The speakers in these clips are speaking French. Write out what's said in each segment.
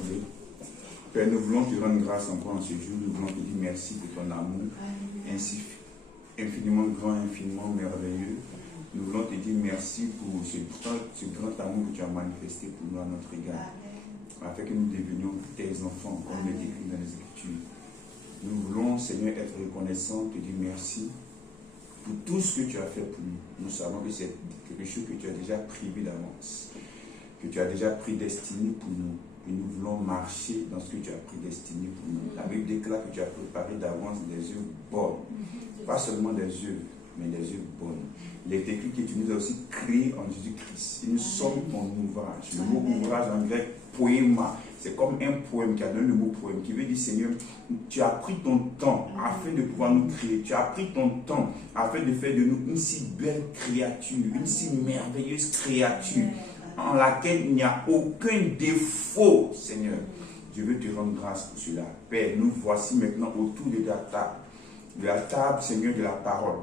prier. Père, nous voulons te rendre grâce encore en ce jour. Nous voulons te dire merci pour ton amour, ainsi infiniment grand, infiniment merveilleux. Nous voulons te dire merci pour ce grand amour que tu as manifesté pour nous à notre égard, afin que nous devenions tes enfants, comme il est écrit dans les Écritures. Nous voulons, Seigneur, être reconnaissants, te dire merci pour tout ce que tu as fait pour nous. Nous savons que c'est quelque chose que tu as déjà prévu d'avance, que tu as déjà prédestiné pour nous. Et nous voulons marcher dans ce que tu as prédestiné pour nous. La Bible déclare que tu as préparé d'avance des œuvres bonnes. Pas seulement des œuvres, mais des œuvres bonnes. Il est écrit que tu nous as aussi créés en Jésus-Christ. Et nous sommes ton ouvrage. Le mot ouvrage en grec, poéma, c'est comme un poème qui a donné le mot poème, qui veut dire, Seigneur, tu as pris ton temps afin de pouvoir nous créer. Tu as pris ton temps afin de faire de nous une si belle créature, une si merveilleuse créature, en laquelle il n'y a aucun défaut, Seigneur. Je veux te rendre grâce pour cela. Père, nous voici maintenant autour de la table, Seigneur, de la parole.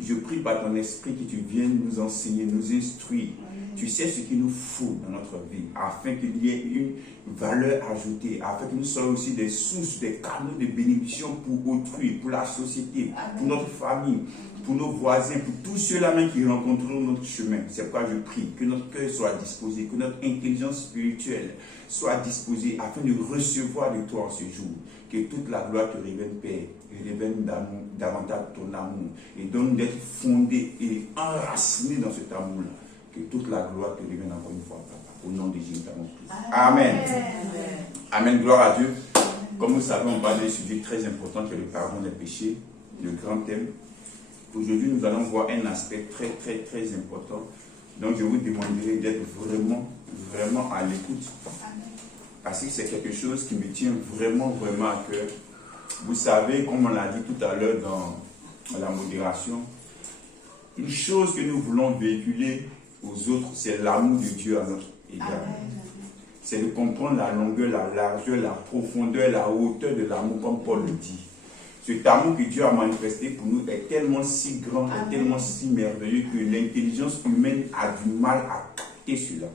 Je prie par ton esprit que tu viennes nous enseigner, nous instruire. Tu sais ce qu'il nous faut dans notre vie, afin qu'il y ait une valeur ajoutée, afin que nous soyons aussi des sources, des canaux de bénédiction pour autrui, pour la société, pour notre famille, pour nos voisins, pour tous ceux-là même qui rencontreront notre chemin. C'est pourquoi je prie que notre cœur soit disposé, que notre intelligence spirituelle soit disposée afin de recevoir de toi en ce jour. Que toute la gloire te revienne, Père, et révèle davantage ton amour, et donne d'être fondé et enraciné dans cet amour-là. Que toute la gloire te revienne encore une fois, Papa. Au nom de Jésus, Amen. Amen. Gloire à Dieu. Comme vous savez, on parle d'un sujet très important qui est le pardon des péchés, le grand thème. Aujourd'hui, nous allons voir un aspect très, très, très important. Donc, je vous demanderai d'être vraiment à l'écoute. Parce que c'est quelque chose qui me tient vraiment à cœur. Vous savez, comme on l'a dit tout à l'heure dans la modération, une chose que nous voulons véhiculer aux autres, c'est l'amour de Dieu à notre égard. C'est de comprendre la longueur, la largeur, la profondeur, la hauteur de l'amour, comme Paul le dit. Cet amour que Dieu a manifesté pour nous est tellement si grand, est tellement si merveilleux que l'intelligence humaine a du mal à capter cela.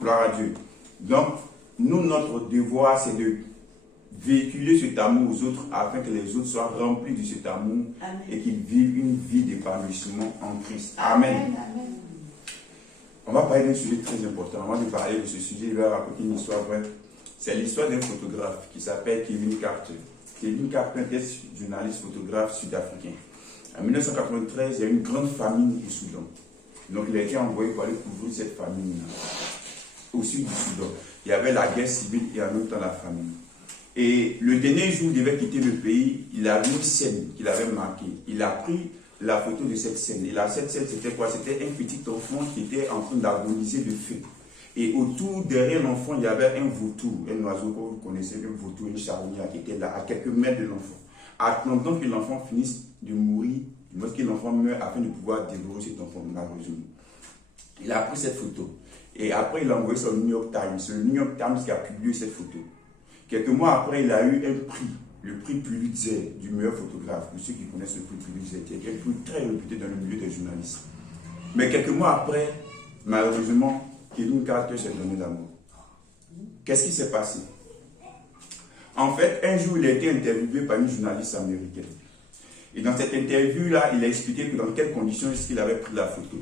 Gloire à Dieu. Donc, nous, notre devoir, c'est de véhiculer cet amour aux autres afin que les autres soient remplis de cet amour et qu'ils vivent une vie d'épanouissement en Christ. Amen. On va parler d'un sujet très important. Avant de parler de ce sujet, je vais raconter une histoire vraie. C'est l'histoire d'un photographe qui s'appelle Kevin Carter. Kevin Carter est journaliste photographe sud-africain. En 1993, il y a eu une grande famine au Soudan. Donc il a été envoyé pour aller couvrir cette famine au sud du Soudan. Il y avait la guerre civile et en même temps la famine. Et le dernier jour où il devait quitter le pays, il a vu une scène qu'il avait marquée. Il a pris la photo de cette scène. Et cette scène, c'était quoi? C'était un petit enfant qui était en train d'agoniser de feu. Et autour, derrière l'enfant, il y avait un vautour, un oiseau que vous connaissez, un vautour, une charognard qui était là, à quelques mètres de l'enfant. Attendant que l'enfant finisse de mourir, lorsque l'enfant meurt, afin de pouvoir dévorer cet enfant, malheureusement. Il a pris cette photo. Et après, il a envoyé ça au New York Times. C'est le New York Times qui a publié cette photo. Quelques mois après, il a eu un prix, le prix Pulitzer du meilleur photographe. Pour ceux qui connaissent le prix Pulitzer, qui est un prix très réputé dans le milieu des journalistes. Mais quelques mois après, malheureusement, Kevin Carter s'est donné la mort. Qu'est-ce qui s'est passé? En fait, un jour, il a été interviewé par une journaliste américaine. Et dans cette interview-là, il a expliqué que dans quelles conditions est-ce qu'il avait pris la photo.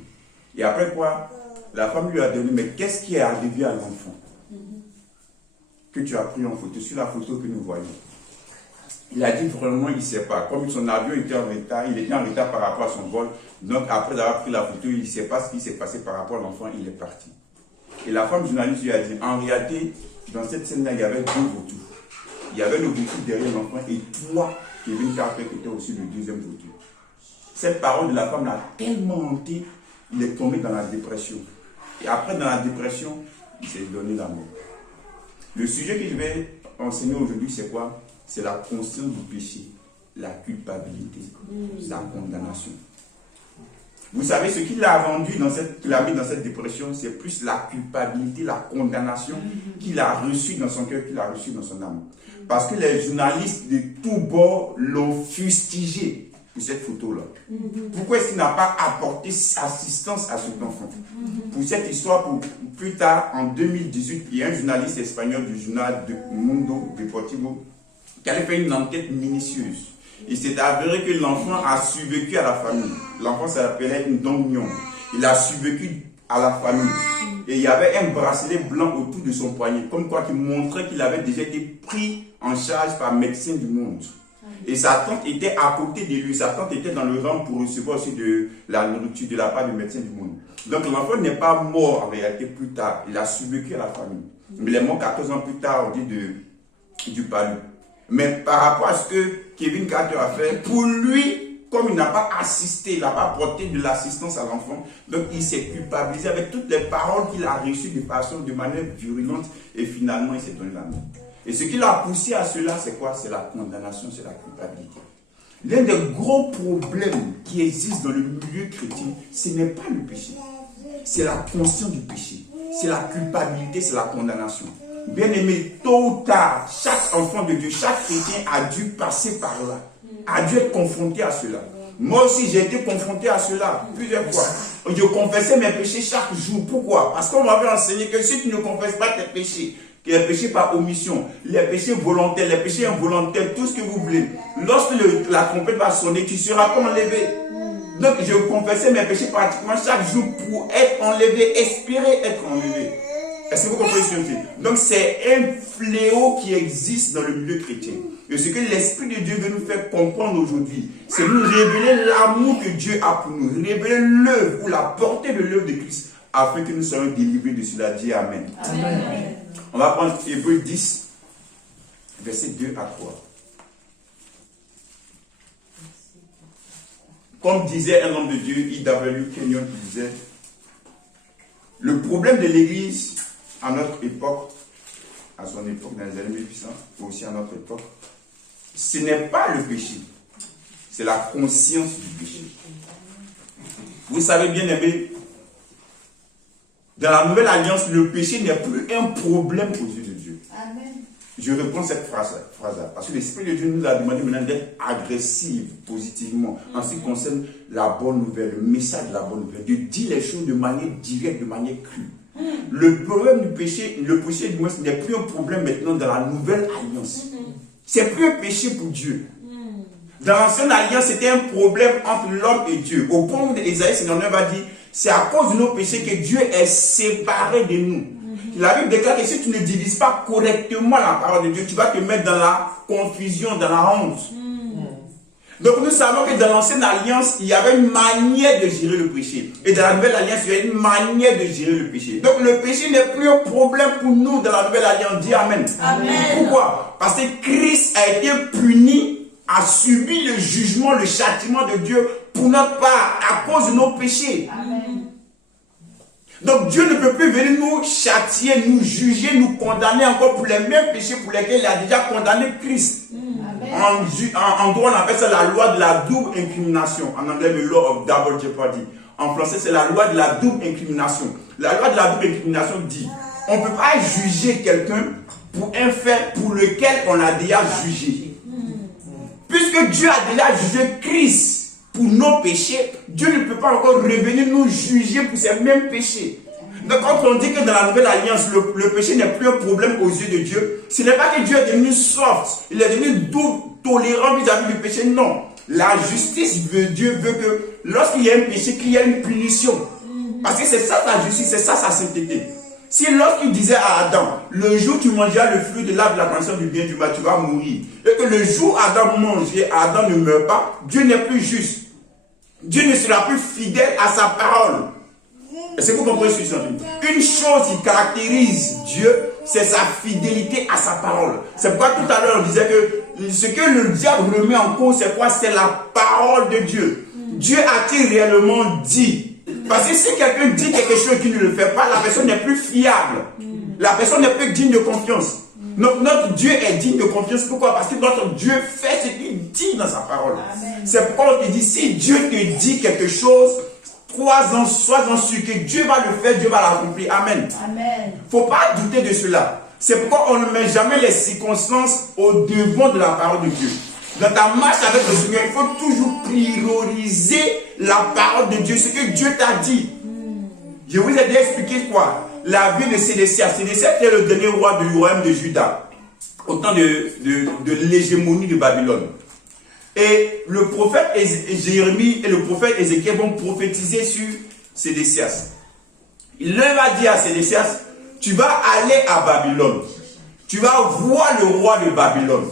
Et après quoi, la femme lui a demandé, mais qu'est-ce qui est arrivé à l'enfant que tu as pris en photo, sur la photo que nous voyons? Il a dit vraiment, il ne sait pas. Comme son avion était en retard, il était en retard par rapport à son vol. Donc après avoir pris la photo, il ne sait pas ce qui s'est passé par rapport à l'enfant, il est parti. Et la femme journaliste lui a dit, en réalité, dans cette scène-là, il y avait deux vautours. Il y avait le vautour derrière l'enfant et toi, Kevin Carter, qui était aussi le deuxième vautour. Cette parole de la femme l'a tellement hanté, il est tombé dans la dépression. Et après, dans la dépression, il s'est donné la mort. Le sujet que je vais enseigner aujourd'hui, c'est quoi? C'est la conscience du péché, la culpabilité, la condamnation. Vous savez, ce qui l'a rendu qu'il a mis dans cette dépression, c'est plus la culpabilité, la condamnation qu'il a reçue dans son cœur, qu'il a reçue dans son âme. Parce que les journalistes de tous bords l'ont fustigé. pour cette photo-là? Pourquoi est-ce qu'il n'a pas apporté assistance à cet enfant? Pour cette histoire, plus tard, en 2018, il y a un journaliste espagnol du journal de Mundo Deportivo qui avait fait une enquête minutieuse. Il s'est avéré que l'enfant a survécu à la famille. L'enfant s'appelait Ndong. Il a survécu à la famille. Et il y avait un bracelet blanc autour de son poignet, comme quoi qui montrait qu'il avait déjà été pris en charge par Médecins du Monde. Et sa tante était à côté de lui. Sa tante était dans le rang pour recevoir aussi de la nourriture de la part du Médecins du Monde. Donc l'enfant n'est pas mort en réalité plus tard. Il a survécu à la famille. Mais il est mort 14 ans plus tard au dit du palu. Mais par rapport à ce que Kevin Carter a fait, pour lui, comme il n'a pas assisté, il n'a pas apporté de l'assistance à l'enfant, donc il s'est culpabilisé avec toutes les paroles qu'il a reçues de manière virulente et finalement il s'est donné la mort. Et ce qui l'a poussé à cela, c'est quoi? C'est la condamnation, c'est la culpabilité. L'un des gros problèmes qui existent dans le milieu chrétien, ce n'est pas le péché. C'est la conscience du péché. C'est la culpabilité, c'est la condamnation. Bien aimé, tôt ou tard, chaque enfant de Dieu, chaque chrétien a dû passer par là, a dû être confronté à cela. Moi aussi, j'ai été confronté à cela plusieurs fois. Je confessais mes péchés chaque jour. Pourquoi? Parce qu'on m'avait enseigné que si tu ne confesses pas tes péchés, que les péchés par omission, les péchés volontaires, les péchés involontaires, tout ce que vous voulez, lorsque la trompette va sonner, tu seras enlevé. Donc, je confessais mes péchés pratiquement chaque jour pour être enlevé, espérer être enlevé. Est-ce que vous comprenez ce que je dis? Donc, c'est un fléau qui existe dans le milieu chrétien. Et ce que l'Esprit de Dieu veut nous faire comprendre aujourd'hui, c'est nous révéler l'amour que Dieu a pour nous, révéler l'œuvre ou la portée de l'œuvre de Christ, afin que nous soyons délivrés de cela. Dis Amen. Amen. On va prendre Hébreux 10, versets 2 à 3. Comme disait un homme de Dieu, E.W. Kenyon, qui disait, le problème de l'Église à notre époque, à son époque, dans les années 1800, mais aussi à notre époque, ce n'est pas le péché, c'est la conscience du péché. Vous savez bien aimé, dans la nouvelle alliance, le péché n'est plus un problème aux yeux de Dieu. Amen. Je reprends cette phrase-là, parce que l'Esprit de Dieu nous a demandé maintenant d'être agressifs positivement en ce qui concerne la bonne nouvelle, le message de la bonne nouvelle, de dire les choses de manière directe, de manière crue. Le problème du péché, le péché du moins, ce n'est plus un problème maintenant dans la nouvelle alliance. C'est plus un péché pour Dieu. Dans l'ancienne alliance, c'était un problème entre l'homme et Dieu. Au point où Isaïe 59 va dire, c'est à cause de nos péchés que Dieu est séparé de nous. La Bible déclare que si tu ne divises pas correctement la parole de Dieu, tu vas te mettre dans la confusion, dans la honte. Donc nous savons que dans l'ancienne alliance, il y avait une manière de gérer le péché. Et dans la nouvelle alliance, il y a une manière de gérer le péché. Donc le péché n'est plus un problème pour nous dans la nouvelle alliance. Dis Amen. Amen. Pourquoi? Parce que Christ a été puni, a subi le jugement, le châtiment de Dieu pour notre part, à cause de nos péchés. Amen. Donc Dieu ne peut plus venir nous châtier, nous juger, nous condamner encore pour les mêmes péchés pour lesquels il a déjà condamné Christ. En droit, on appelle ça la loi de la double incrimination. En anglais, le law of double jeopardy. En français, c'est la loi de la double incrimination. La loi de la double incrimination dit, on ne peut pas juger quelqu'un pour un fait pour lequel on a déjà jugé. Puisque Dieu a déjà jugé Christ pour nos péchés, Dieu ne peut pas encore revenir nous juger pour ces mêmes péchés. Donc quand on dit que dans la nouvelle alliance, le péché n'est plus un problème aux yeux de Dieu, ce n'est pas que Dieu est devenu soft, il est devenu doux, tolérant vis-à-vis du péché, non. La justice de Dieu veut que lorsqu'il y a un péché, qu'il y ait une punition. Parce que c'est ça ta justice, c'est ça sa sainteté. Si lorsqu'il disait à Adam, le jour où tu mangeras le fruit de l'arbre de la connaissance du bien et du mal, tu vas mourir. Et que le jour où Adam mange et Adam ne meurt pas, Dieu n'est plus juste. Dieu ne sera plus fidèle à sa parole. Est-ce que vous comprenez ce que je dis? Une chose qui caractérise Dieu, c'est sa fidélité à sa parole. C'est pourquoi tout à l'heure on disait que ce que le diable remet en cause, c'est quoi? C'est la parole de Dieu. Dieu a-t-il réellement dit? Parce que si quelqu'un dit quelque chose qui ne le fait pas, la personne n'est plus fiable. La personne n'est plus digne de confiance. Donc notre Dieu est digne de confiance. Pourquoi? Parce que notre Dieu fait ce qu'il dit dans sa parole. C'est pourquoi on te dit, si Dieu te dit quelque chose, sois-en sûr que Dieu va le faire, Dieu va l'accomplir. Amen. Il ne faut pas douter de cela. C'est pourquoi on ne met jamais les circonstances au devant de la parole de Dieu. Dans ta marche avec le Seigneur, il faut toujours prioriser la parole de Dieu, ce que Dieu t'a dit. Je vous ai déjà expliqué quoi? La vie de Sédécias. Sédécias était le dernier roi du royaume de Juda, au temps de l'hégémonie de Babylone. Et le prophète Jérémie et le prophète Ézéchiel vont prophétiser sur Sédécias. Il leur va dire à Sédécias, tu vas aller à Babylone. Tu vas voir le roi de Babylone.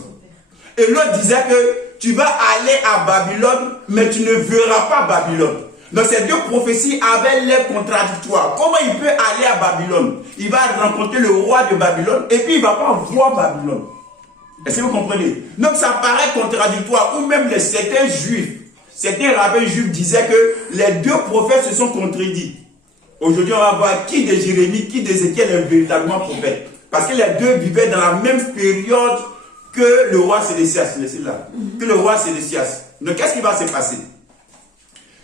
Et l'autre disait que tu vas aller à Babylone, mais tu ne verras pas Babylone. Donc ces deux prophéties avaient l'air contradictoires. Comment il peut aller à Babylone? Il va rencontrer le roi de Babylone et puis il ne va pas voir Babylone. Est-ce que vous comprenez? Donc ça paraît contradictoire. Ou même certains juifs, certains rabbins juifs disaient que les deux prophètes se sont contredits. Aujourd'hui on va voir qui de Jérémie, qui d'Ézéchiel est véritablement prophète. Parce que les deux vivaient dans la même période que le roi Sédécias. Que le roi Sédécias. Donc qu'est-ce qui va se passer?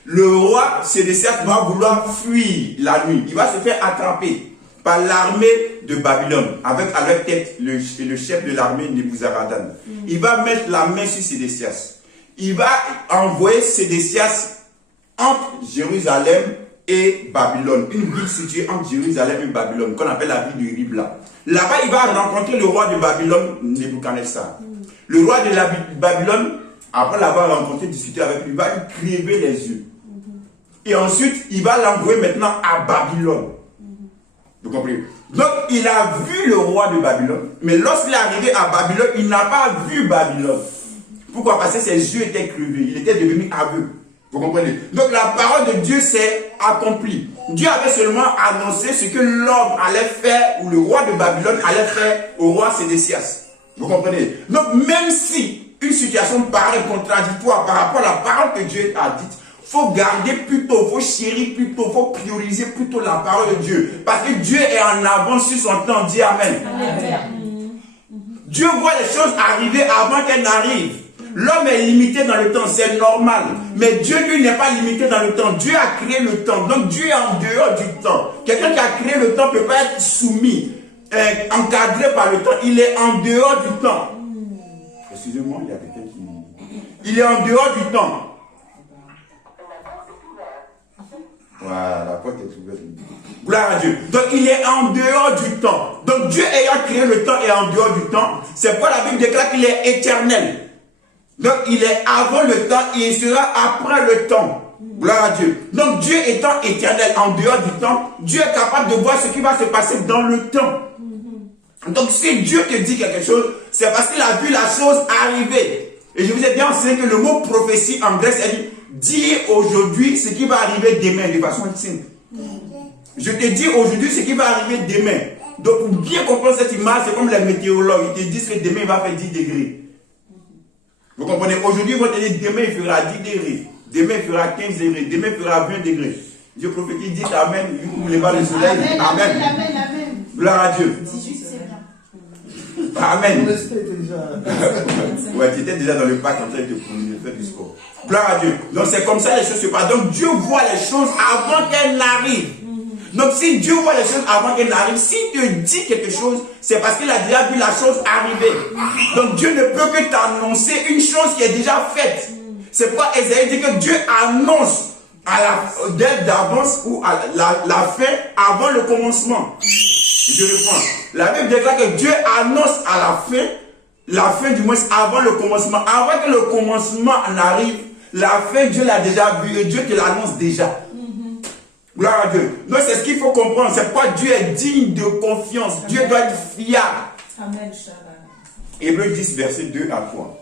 Le roi Sédécias va vouloir fuir la nuit. Il va se faire attraper par l'armée de Babylone, avec à leur tête le chef de l'armée Nebuzaradan. Il va mettre la main sur Sédécias. Il va envoyer Sédécias entre Jérusalem et Babylone. Une ville située entre Jérusalem et Babylone, qu'on appelle la ville de Ribla. Là-bas, il va rencontrer le roi de Babylone, Nebuchadnezzar. Le roi de la Babylone, après l'avoir rencontré, discuté avec lui, va lui crever les yeux. Et ensuite, il va l'envoyer maintenant à Babylone. Vous comprenez? Donc, il a vu le roi de Babylone, mais lorsqu'il est arrivé à Babylone, il n'a pas vu Babylone. Pourquoi? Parce que ses yeux étaient crevés, il était devenu aveugle. Vous comprenez? Donc, la parole de Dieu s'est accomplie. Dieu avait seulement annoncé ce que l'homme allait faire, ou le roi de Babylone allait faire au roi Sédécias. Vous comprenez? Donc, même si une situation paraît contradictoire par rapport à la parole que Dieu a dite, il faut garder plutôt, il faut chérir plutôt, il faut prioriser plutôt la parole de Dieu. Parce que Dieu est en avance sur son temps. Dis Amen. Dieu voit les choses arriver avant qu'elles n'arrivent. L'homme est limité dans le temps, c'est normal. Mais Dieu, lui, n'est pas limité dans le temps. Dieu a créé le temps. Donc Dieu est en dehors du temps. Quelqu'un qui a créé le temps ne peut pas être soumis, encadré par le temps. Il est en dehors du temps. Excusez-moi, il y a quelqu'un qui... Il est en dehors du temps. Voilà, la porte est ouverte. Gloire à Dieu. Donc il est en dehors du temps. Donc Dieu ayant créé le temps et en dehors du temps, c'est pourquoi la Bible déclare qu'il est éternel. Donc il est avant le temps et il sera après le temps. Gloire à Dieu. Donc Dieu étant éternel en dehors du temps, Dieu est capable de voir ce qui va se passer dans le temps. Donc si Dieu te dit quelque chose, c'est parce qu'il a vu la chose arriver. Et je vous ai bien enseigné que le mot prophétie en grec, c'est dire aujourd'hui ce qui va arriver demain de façon simple. Je te dis aujourd'hui ce qui va arriver demain. Donc pour bien comprendre cette image, c'est comme les météorologues. Ils te disent que demain il va faire 10 degrés. Vous comprenez? Aujourd'hui, ils vont te dire demain il fera 10 degrés. Demain il fera 15 degrés. Demain il fera 20 degrés. Je prophétise, dites Amen. Vous ne voulez pas le soleil? Amen. Amen. Amen. Amen. Gloire à Dieu. C'est juste, c'est bien. Amen. déjà. Ouais, tu étais déjà dans le parc en train de faire du sport. Gloire à Dieu. Donc c'est comme ça les choses se passent. Donc Dieu voit les choses avant qu'elles n'arrivent. Donc si Dieu voit les choses avant qu'elles n'arrivent, s'il te dit quelque chose, c'est parce qu'il a déjà vu la chose arriver. Donc Dieu ne peut que t'annoncer une chose qui est déjà faite. C'est pourquoi Ésaïe dit que Dieu annonce à la date d'avance ou à la fin avant le commencement. Je reprends. La Bible déclare que Dieu annonce à la fin du moins avant le commencement. Avant que le commencement n'arrive, la fin Dieu l'a déjà vu et Dieu te l'annonce déjà. Gloire à Dieu. Donc c'est ce qu'il faut comprendre. C'est pourquoi Dieu est digne de confiance. Amen. Dieu doit être fiable. Amen. Hébreux 10, verset 2 à 3.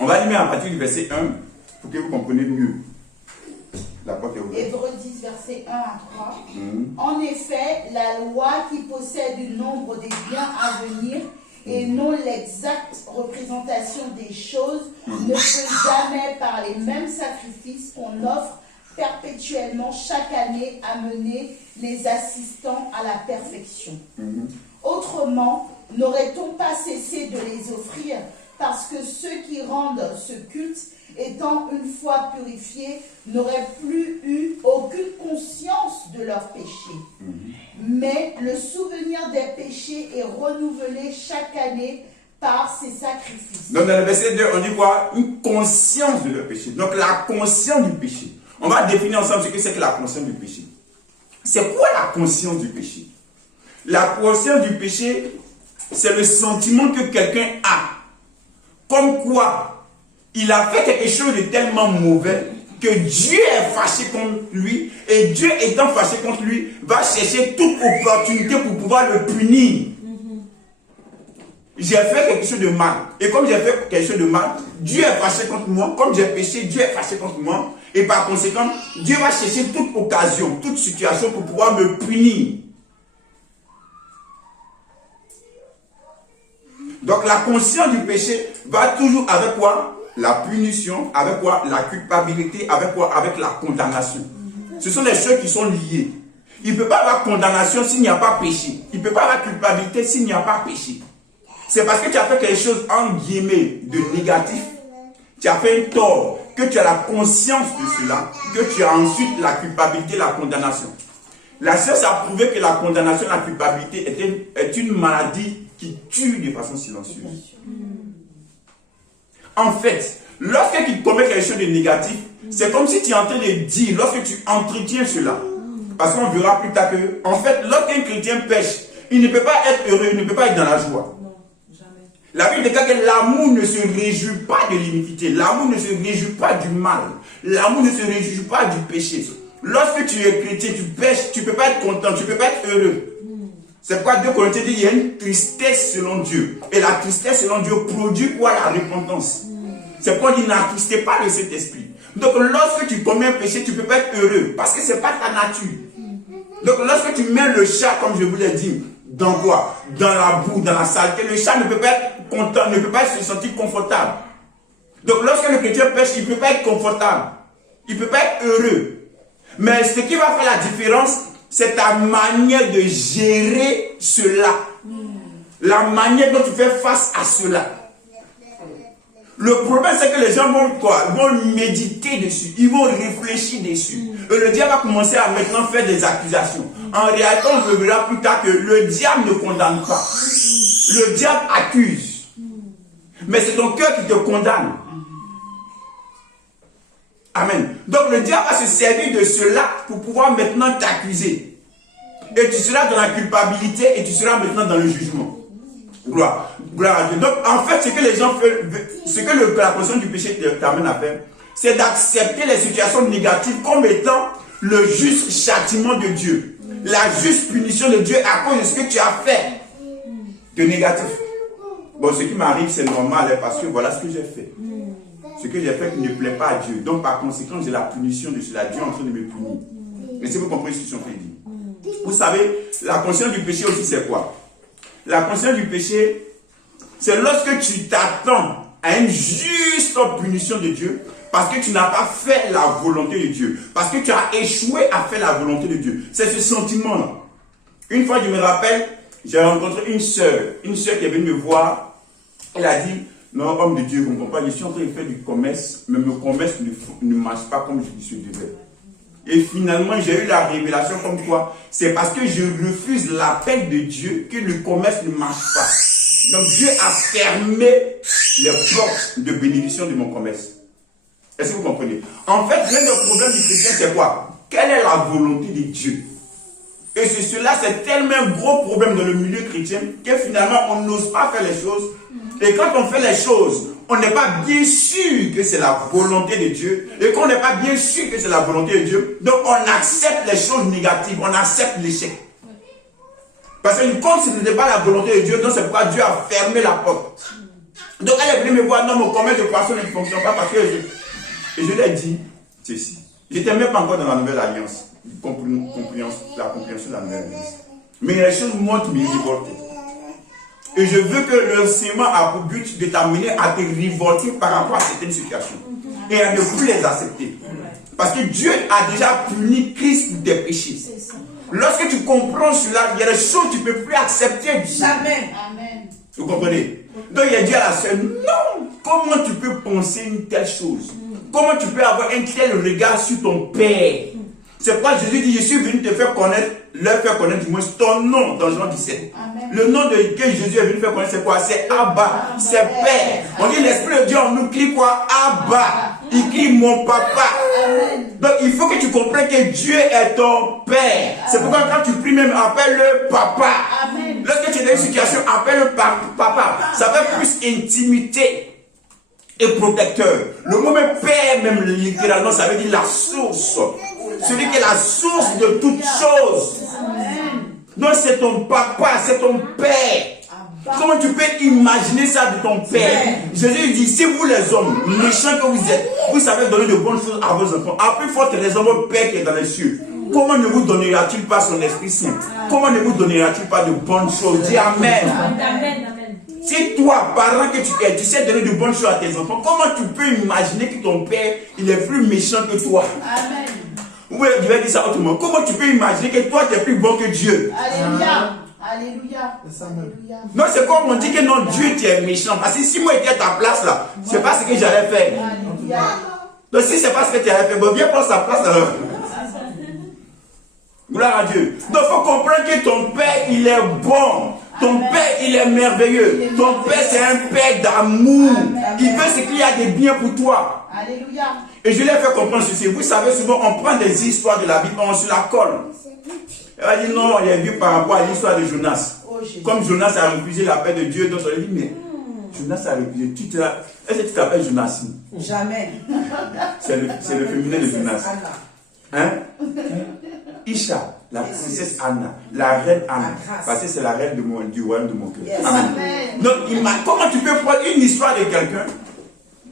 On va lire à partir du verset 1 pour que vous compreniez mieux. La porte est ouverte. Hébreux 10, verset 1 à 3. En effet, la loi qui possède le nombre des biens à venir et non l'exacte représentation des choses ne peut jamais, par les mêmes sacrifices qu'on offre perpétuellement chaque année, amener les assistants à la perfection. Autrement, n'aurait-on pas cessé de les offrir, parce que ceux qui rendent ce culte, étant une fois purifiés, n'auraient plus eu aucune conscience de leurs péchés. Mais le souvenir des péchés est renouvelé chaque année par ses sacrifices. Donc dans le verset 2, on dit quoi? Une conscience de leur péché. Donc la conscience du péché. On va définir ensemble ce que c'est que la conscience du péché. C'est quoi la conscience du péché? La conscience du péché, c'est le sentiment que quelqu'un a. Comme quoi, il a fait quelque chose de tellement mauvais que Dieu est fâché contre lui, et Dieu étant fâché contre lui, va chercher toute opportunité pour pouvoir le punir. J'ai fait quelque chose de mal. Et comme j'ai fait quelque chose de mal, Dieu est fâché contre moi. Comme j'ai péché, Dieu est fâché contre moi. Et par conséquent, Dieu va chercher toute occasion, toute situation pour pouvoir me punir. Donc la conscience du péché va toujours avec quoi? La punition, avec quoi? La culpabilité, avec quoi? Avec la condamnation. Ce sont les choses qui sont liées. Il ne peut pas avoir condamnation s'il n'y a pas péché. Il ne peut pas avoir culpabilité s'il n'y a pas péché. C'est parce que tu as fait quelque chose en guillemets de négatif, tu as fait un tort, que tu as la conscience de cela, que tu as ensuite la culpabilité, la condamnation. La science a prouvé que la condamnation, la culpabilité est une maladie qui tue de façon silencieuse. En fait, lorsque tu commets quelque chose de négatif, c'est comme si tu es en train de dire, lorsque tu entretiens cela, parce qu'on verra plus tard que, en fait, lorsqu'un chrétien pêche, il ne peut pas être heureux, il ne peut pas être dans la joie. La Bible déclare que l'amour ne se réjouit pas de l'iniquité. L'amour ne se réjouit pas du mal. L'amour ne se réjouit pas du péché. Lorsque tu es chrétien, tu pêches, tu ne peux pas être content, tu ne peux pas être heureux. C'est pourquoi 2 Corinthiens dit qu'il y a une tristesse selon Dieu. Et la tristesse selon Dieu produit quoi? La repentance. C'est pourquoi on dit n'attristez pas le Saint-Esprit. Donc lorsque tu commets un péché, tu ne peux pas être heureux. Parce que ce n'est pas ta nature. Donc lorsque tu mets le chat, comme je vous l'ai dit, dans quoi? Dans la boue, dans la saleté, le chat ne peut pas être content, ne peut pas se sentir confortable. Donc lorsque le chrétien pêche, il ne peut pas être confortable. Il ne peut pas être heureux. Mais ce qui va faire la différence, c'est ta manière de gérer cela. La manière dont tu fais face à cela. Le problème, c'est que les gens vont quoi? Ils vont méditer dessus. Ils vont réfléchir dessus. Et le diable va commencer à maintenant faire des accusations. En réalité, on verra plus tard que le diable ne condamne pas. Le diable accuse. Mais c'est ton cœur qui te condamne. Amen. Donc le diable va se servir de cela pour pouvoir maintenant t'accuser. Et tu seras dans la culpabilité et tu seras maintenant dans le jugement. Gloire à Dieu. Donc en fait, ce que les gens font, ce que la conscience du péché t'amène à faire, c'est d'accepter les situations négatives comme étant le juste châtiment de Dieu. La juste punition de Dieu à cause de ce que tu as fait de négatif. Bon, ce qui m'arrive, c'est normal parce que voilà ce que j'ai fait. Ce que j'ai fait qui ne plaît pas à Dieu. Donc par conséquent, j'ai la punition de cela. Dieu est en train de me punir. Mais si vous comprenez ce que je suis en train de dire. Vous savez, la conscience du péché aussi, c'est quoi? La conscience du péché, c'est lorsque tu t'attends à une juste punition de Dieu parce que tu n'as pas fait la volonté de Dieu. Parce que tu as échoué à faire la volonté de Dieu. C'est ce sentiment-là. Une fois, je me rappelle, j'ai rencontré une sœur qui est venue me voir. Elle a dit, non, homme de Dieu, vous ne comprenez pas, je suis en train de faire du commerce, mais mon commerce ne marche pas comme je devais. Et finalement, j'ai eu la révélation comme quoi, c'est parce que je refuse l'appel de Dieu que le commerce ne marche pas. Donc Dieu a fermé les portes de bénédiction de mon commerce. Est-ce que vous comprenez? En fait, l'un des problèmes du chrétien, c'est quoi? Quelle est la volonté de Dieu? Et cela, c'est tellement un gros problème dans le milieu chrétien que finalement, on n'ose pas faire les choses. Et quand on fait les choses, on n'est pas bien sûr que c'est la volonté de Dieu. Et qu'on n'est pas bien sûr que c'est la volonté de Dieu, donc on accepte les choses négatives, on accepte l'échec. Parce que comme ce n'était pas la volonté de Dieu, donc c'est pourquoi Dieu a fermé la porte. Donc elle est venue me voir, non, mon commerce de poisson ne fonctionne pas parce que et je lui ai dit ceci. Je n'étais même pas encore dans la nouvelle alliance, la compréhension de la nouvelle alliance. Mais les choses montrent mes révoltés. Et je veux que l'enseignement a pour but de t'amener à te révolter par rapport à certaines situations. Et à ne plus les accepter. Parce que Dieu a déjà puni Christ pour tes péchés. Lorsque tu comprends cela, il y a des choses que tu ne peux plus accepter. Amen. Vous comprenez? Donc il a dit à la sœur, non, comment tu peux penser une telle chose? Comment tu peux avoir un tel regard sur ton père? C'est pourquoi Jésus dit, je suis venu te faire connaître, leur faire connaître du moins ton nom dans Jean 17. Amen. Le nom que Jésus est venu faire connaître, c'est quoi? C'est Abba, c'est Père. On dit l'Esprit de Dieu en nous crie quoi? Abba. Il crie mon papa. Amen. Donc il faut que tu comprennes que Dieu est ton Père. C'est pourquoi quand tu pries même, appelle-le papa. Amen. Lorsque tu es dans une situation, appelle-le papa. Ça fait plus intimité et protecteur. Le mot même Père, même littéralement, ça veut dire la source. Celui qui est la source de toutes choses. Non, c'est ton papa, c'est ton père. Comment tu peux imaginer ça de ton père? Jésus dit, si vous les hommes, méchants que vous êtes, vous savez donner de bonnes choses à vos enfants, à plus forte raison, votre père qui est dans les cieux, comment ne vous donnera-t-il pas son Esprit Saint? Comment ne vous donnera-t-il pas de bonnes choses? Dis Amen. Amen. Si toi, parent que tu es, tu sais donner de bonnes choses à tes enfants, comment tu peux imaginer que ton père, il est plus méchant que toi? Amen. Oui, je vais dire ça autrement. Comment tu peux imaginer que toi, tu es plus bon que Dieu? Alléluia. Alléluia. Alléluia. Non, c'est comme on dit que non, Dieu, tu es méchant. Parce que si moi j'étais à ta place là, je ne sais pas ce que j'allais faire. Alléluia. Donc si ce n'est pas ce que tu allais faire, bon, viens prendre sa place alors. Gloire à Dieu. Donc il faut comprendre que ton Père, il est bon. Ton Père, il est merveilleux. Ton Père, c'est un Père d'amour. Il veut ce qu'il y a de bien pour toi. Alléluia. Et je l'ai fait comprendre ceci. Vous savez, souvent, on prend des histoires de la Bible, on se la colle. Elle a dit non, il a vu par rapport à l'histoire de Jonas. Comme Jonas a refusé l'appel de Dieu, donc on lui dit, mais Jonas a refusé. Est-ce que tu t'appelles Jonas? Jamais. C'est le féminin de Jonas. Hein? Isha, la princesse Anna, la reine Anna. Parce que c'est la reine du royaume de mon cœur. Yes. Amen. Donc, comment tu peux prendre une histoire de quelqu'un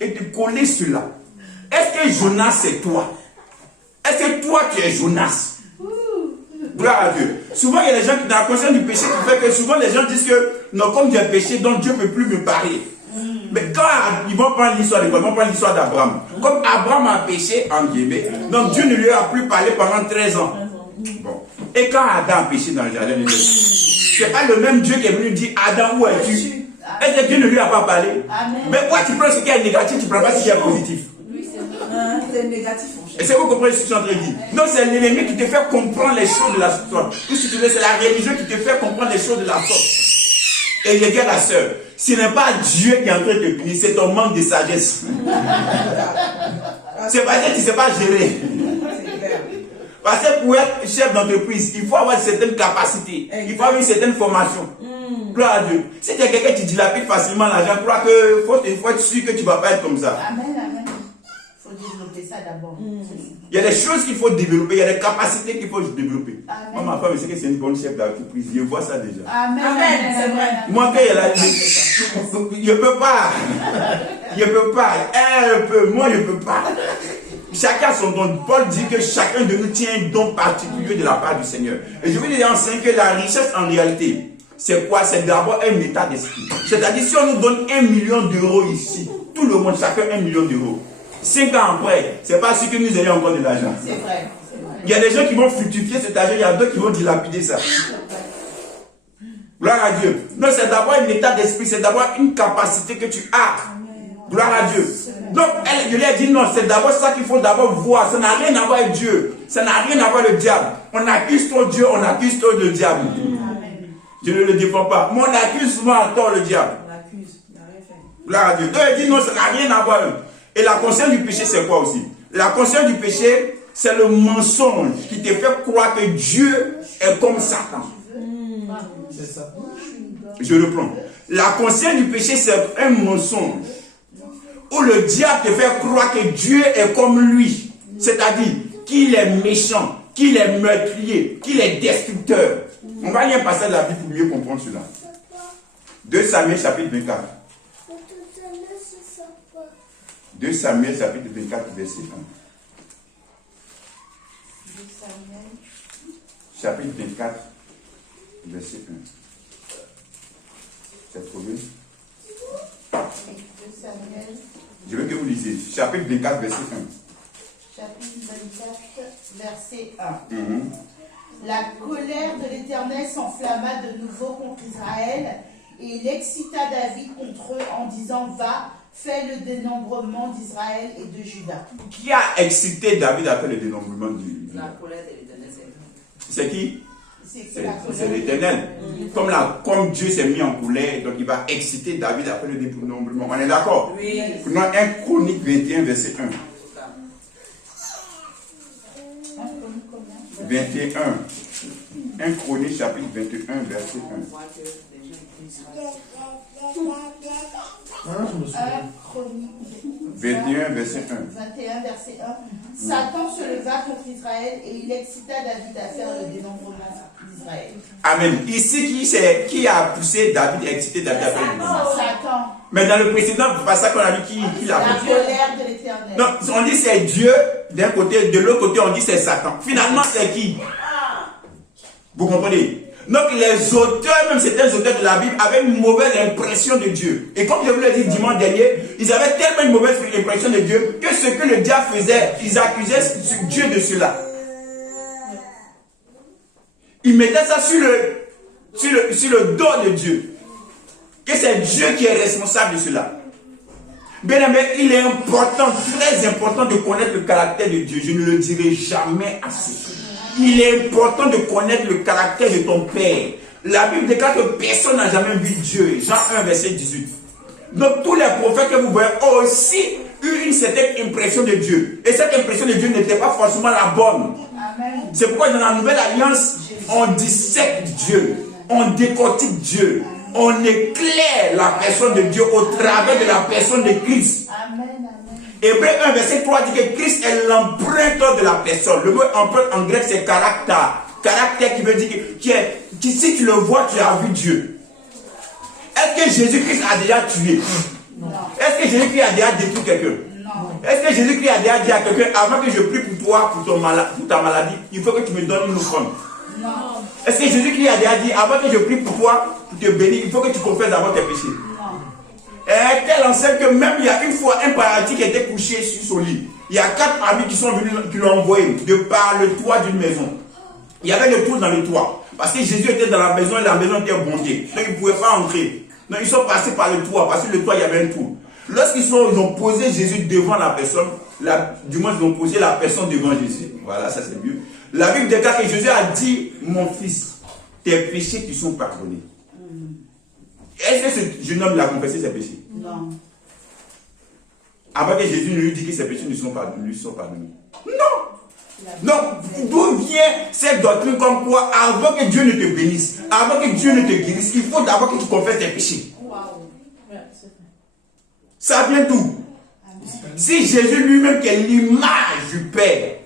et te coller cela? Est-ce que Jonas c'est toi? Est-ce que toi tu es Jonas? Gloire à Dieu. Souvent il y a des gens qui dans la conscience du péché qui fait que souvent les gens disent que non, comme j'ai péché, donc Dieu ne peut plus me parler. Mais quand ils vont prendre l'histoire de quoi? Ils vont prendre l'histoire d'Abraham. Comme Abraham a péché en guillemets, donc Dieu ne lui a plus parlé pendant 13 ans. Bon. Et quand Adam a péché dans le jardin de Dieu, c'est pas le même Dieu qui est venu dire Adam, où es-tu? Est-ce que Dieu ne lui a pas parlé? Amen. Mais pourquoi tu prends ce qui est négatif, tu ne prends pas ce qui est positif? C'est négatif, mon cher. Et c'est vous comprenez ce que je suis en train de dire? Non, c'est l'ennemi qui te fait comprendre les choses de la sorte. Ou si tu veux, c'est la religion qui te fait comprendre les choses de la sorte. Et regarde la sœur, ce n'est pas Dieu qui est en train de te punir, c'est ton manque de sagesse. C'est parce que tu ne sais pas gérer. Parce que pour être chef d'entreprise, il faut avoir une certaine capacité. Il faut avoir une certaine formation. Gloire à Dieu. Si tu es quelqu'un qui dilapide facilement l'argent, crois que faut être sûr que tu ne vas pas être comme ça. Amen, amen. Il faut développer ça d'abord. Il y a des choses qu'il faut développer, il y a des capacités qu'il faut développer. Amen. Moi, ma femme, c'est que c'est une bonne chef d'entreprise. Je vois ça déjà. Amen. Amen, c'est vrai. Moi, quand elle a dit, je ne peux pas. Je ne peux pas. Elle peut, moi, je ne peux pas. Chacun a son don. Paul dit que chacun de nous tient un don particulier de la part du Seigneur. Et je vais lui enseigner que la richesse, en réalité, c'est quoi? C'est d'abord un état d'esprit. C'est-à-dire, si on nous donne 1 million d'euros ici, tout le monde, chacun 1 million d'euros. 5 ans après, c'est pas sûr que nous ayons encore de l'argent. C'est vrai. Il y a des gens qui vont fructifier cet argent, il y a d'autres qui vont dilapider ça. Gloire à Dieu. Non, c'est d'abord un état d'esprit, c'est d'abord une capacité que tu as. Gloire à Dieu. Donc, je lui ai dit non, c'est d'abord ça qu'il faut d'abord voir. Ça n'a rien à voir avec Dieu. Ça n'a rien à voir avec le diable. On accuse trop Dieu, on accuse trop le diable. Je ne le défends pas. Mais on accuse souvent à tort le diable. On l'accuse, il n'a rien fait. Gloire à Dieu. Donc, il dit non, ça n'a rien à voir. Et la conscience du péché, c'est quoi aussi? La conscience du péché, c'est le mensonge qui te fait croire que Dieu est comme Satan. C'est ça. Je reprends. La conscience du péché, c'est un mensonge où le diable te fait croire que Dieu est comme lui. C'est-à-dire qu'il est méchant, qu'il est meurtrier, qu'il est destructeur. On va lire un passage de la Bible pour mieux comprendre cela. 2 Samuel chapitre 24. 2 Samuel chapitre 24 verset 1. Chapitre 24 verset 1. C'est trouvé? 2 Samuel, Je veux que vous lisiez. Chapitre 24 verset 1. chapitre 24, verset 1. La colère de l'Éternel s'enflamma de nouveau contre Israël, et il excita David contre eux en disant, va, fais le dénombrement d'Israël et de Juda. Qui a excité David à faire le dénombrement du La colère de l'Éternel, C'est qui? C'est la C'est colère. l'Éternel. Comme Dieu s'est mis en colère, donc il va exciter David après le dénombrement. On est d'accord? Oui. Prenons 1 Chronique 21, verset 1. 21. 1 Chronique, chapitre 21, verset 1. On voit que les gens disent Je me souviens. 1 Chronique 21, verset 1. 21, verset 1. Satan se leva contre Israël et il excita David à faire le dénombrement d'Israël. Amen. Ici, qui a poussé David, excité David à faire le dénombrement? Satan. Mais dans le précédent passage qu'on a vu, qui l'a La fait? colère de l'Éternel. Donc, on dit c'est Dieu d'un côté, de l'autre côté, on dit c'est Satan. Finalement, c'est qui? Vous comprenez? Donc, les auteurs, même certains auteurs de la Bible, avaient une mauvaise impression de Dieu. Et comme je vous l'ai dit dimanche dernier, ils avaient tellement une mauvaise impression de Dieu que ce que le diable faisait, ils accusaient Dieu de cela. Ils mettaient ça sur le dos de Dieu. Que c'est Dieu qui est responsable de cela. Bien aimé, il est important, très important de connaître le caractère de Dieu. Je ne le dirai jamais assez. Il est important de connaître le caractère de ton Père. La Bible déclare que personne n'a jamais vu Dieu. Jean 1, verset 18. Donc tous les prophètes que vous voyez ont aussi eu une certaine impression de Dieu. Et cette impression de Dieu n'était pas forcément la bonne. Amen. C'est pourquoi dans la nouvelle alliance, on dissèque Dieu, on décortique Dieu, on éclaire la personne de Dieu au travers de la personne de Christ. Amen. Amen. Hébreu 1, verset 3 dit que Christ est l'empreinte de la personne. Le mot empreinte en grec c'est caractère. Caractère qui veut dire que si tu le vois, tu as vu Dieu. Est-ce que Jésus-Christ a déjà tué? Non. Est-ce que Jésus-Christ a déjà détruit quelqu'un? Non. Est-ce que Jésus-Christ a déjà dit à quelqu'un, avant que je prie pour toi, pour ta maladie, il faut que tu me donnes une offrande? Non. Est-ce que Jésus-Christ a déjà dit, avant que je prie pour toi, pour te bénir, il faut que tu confesses d'abord tes péchés? Non. Et qu'elle enseigne que même il y a une fois un paralytique qui était couché sur son lit. Il y a 4 amis qui sont venus, qui l'ont envoyé de par le toit d'une maison. Il y avait le trou dans le toit. Parce que Jésus était dans la maison et la maison était bondée. Donc ils ne pouvaient pas entrer. Donc ils sont passés par le toit, parce que le toit il y avait un trou. Lorsqu'ils ont posé Jésus devant la personne, du moins ils ont posé la personne devant Jésus. Voilà, ça c'est mieux. La Bible déclare que Jésus a dit, mon fils, tes péchés te sont pardonnés. Est-ce que ce jeune homme a confessé ses péchés? Non. Avant que Jésus ne lui dise que ses péchés ne sont pas pardonnés. Non. Donc, d'où vient cette doctrine comme quoi, avant que Dieu ne te bénisse, avant que Dieu ne te guérisse, il faut d'abord que tu confesses tes péchés. Ça vient d'où? Si Jésus lui-même, qui est l'image du Père,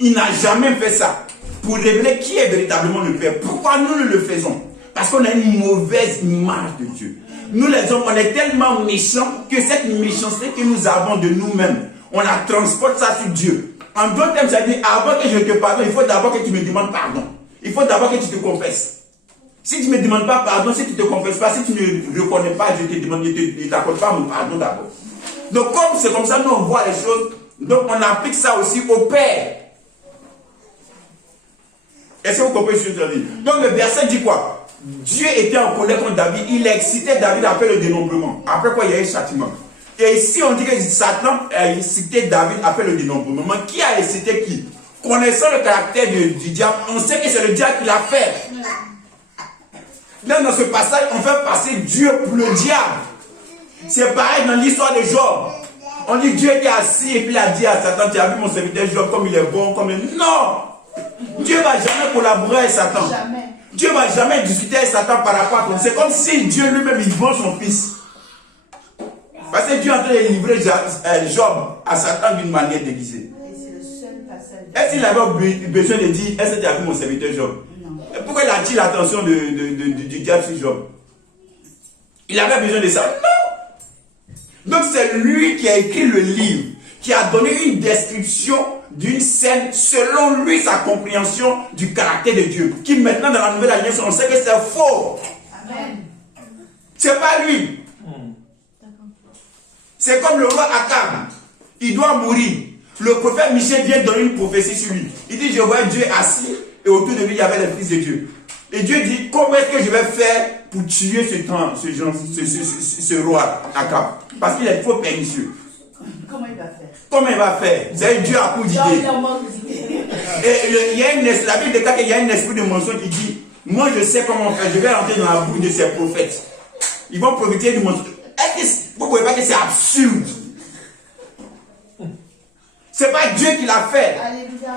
il n'a jamais fait ça pour révéler qui est véritablement le Père. Pourquoi nous le faisons? Parce qu'on a une mauvaise image de Dieu. Nous les hommes, on est tellement méchants que cette méchanceté que nous avons de nous-mêmes, on la transporte ça sur Dieu. En d'autres termes, ça dit, avant que je te pardonne, il faut d'abord que tu me demandes pardon. Il faut d'abord que tu te confesses. Si tu ne me demandes pas pardon, si tu ne te confesses pas, si tu ne reconnais pas, je te demande, je ne t'accorde pas mon pardon d'abord. Donc comme c'est comme ça, nous on voit les choses, donc on applique ça aussi au Père. Est-ce que vous comprenez ce que je dis? Donc le verset dit quoi? Dieu était en colère contre David, il excitait David après le dénombrement. Après quoi, il y a eu châtiment. Et ici, on dit que Satan a excité David après le dénombrement. Qui a excité qui? Connaissant le caractère du diable, on sait que c'est le diable qui l'a fait. Dans ce passage, on fait passer Dieu pour le diable. C'est pareil dans l'histoire de Job. On dit Dieu était assis et puis il a dit à Satan, tu as vu mon serviteur Job comme il est bon, comme il... Non! Dieu ne va jamais collaborer avec Satan. Jamais. Dieu ne va jamais discuter avec Satan par rapport à toi. C'est comme si Dieu lui-même, il vend son fils. Parce que Dieu est en train de livrer Job à Satan d'une manière déguisée. Et c'est le seul passage. Est-ce qu'il avait besoin de dire, est-ce que tu as vu mon serviteur Job? Non. Et pourquoi il a dit l'attention du diable sur Job? Il avait besoin de ça? Non. Donc c'est lui qui a écrit le livre, qui a donné une description d'une scène selon lui, sa compréhension du caractère de Dieu. Qui maintenant dans la nouvelle alliance, on sait que c'est faux. Amen. C'est pas lui. C'est comme le roi Akab. Il doit mourir. Le prophète Michel vient donner une prophétie sur lui. Il dit, je vois Dieu assis et autour de lui, il y avait les fils de Dieu. Et Dieu dit, comment est-ce que je vais faire pour tuer ce roi Akab? Parce qu'il est trop pernicieux. Comment il va faire? Comment il va faire? Vous savez, Dieu a beaucoup d'idées. Il a manque d'idées. Et il y a la Bible déclare qu'il y a un esprit de mensonge qui dit, moi je sais comment faire, je vais rentrer dans la bouche de ces prophètes. Ils vont profiter du mensonge. Vous ne pouvez pas que c'est absurde. C'est pas Dieu qui l'a fait.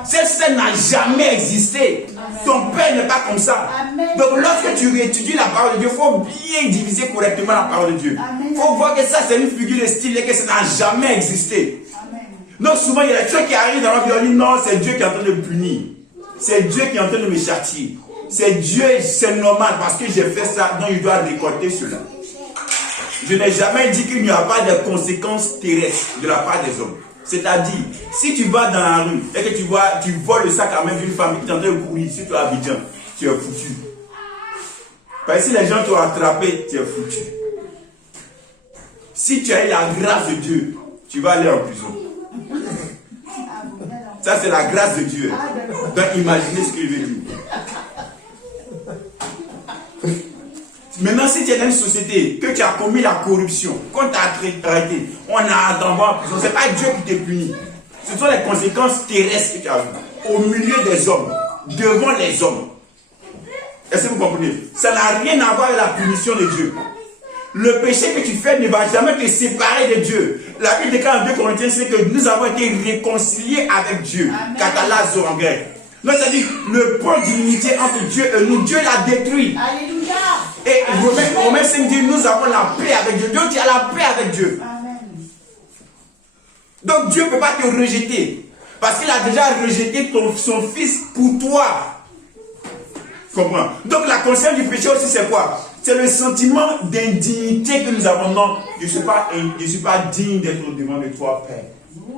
Cette scène n'a jamais existé. Amen. Ton Père n'est pas comme ça. Amen. Donc lorsque tu étudies la parole de Dieu, il faut bien diviser correctement la parole de Dieu. Il faut voir que ça c'est une figure de style et que ça n'a jamais existé. Amen. Donc souvent il y a des choses qui arrivent dans la vie, on dit non, c'est Dieu qui est en train de me punir. C'est Dieu qui est en train de me châtier. C'est Dieu, c'est normal parce que j'ai fait ça, donc il doit récolter cela. Je n'ai jamais dit qu'il n'y a pas de conséquences terrestres de la part des hommes. C'est-à-dire, si tu vas dans la rue et que tu voles le sac à main d'une femme qui est en train de courir, si tu es à Abidjan, tu es foutu. Parce que si les gens t'ont attrapé, tu es foutu. Si tu as eu la grâce de Dieu, tu vas aller en prison. Ça, c'est la grâce de Dieu. Donc, imaginez ce que je veux dire. Maintenant, si tu es dans une société, que tu as commis la corruption, qu'on t'a arrêté, on a envoyé en prison, ce n'est pas Dieu qui t'a puni. Ce sont les conséquences terrestres que tu as vues, au milieu des hommes, devant les hommes. Est-ce que vous comprenez? Ça n'a rien à voir avec la punition de Dieu. Le péché que tu fais ne va jamais te séparer de Dieu. La Bible déclare en 2 Corinthiens, c'est que nous avons été réconciliés avec Dieu. Katalazo en grec. Donc, c'est-à-dire, le point d'unité entre Dieu et nous, Dieu l'a détruit. Alléluia. Et Romains 5 dit, nous avons la paix avec Dieu. Donc, tu as la paix avec Dieu. Amen. Donc, Dieu ne peut pas te rejeter. Parce qu'il a déjà rejeté son fils pour toi. Comprends? Donc, la conscience du péché aussi, c'est quoi? C'est le sentiment d'indignité que nous avons. Non, je ne suis pas digne d'être au-devant de toi, Père.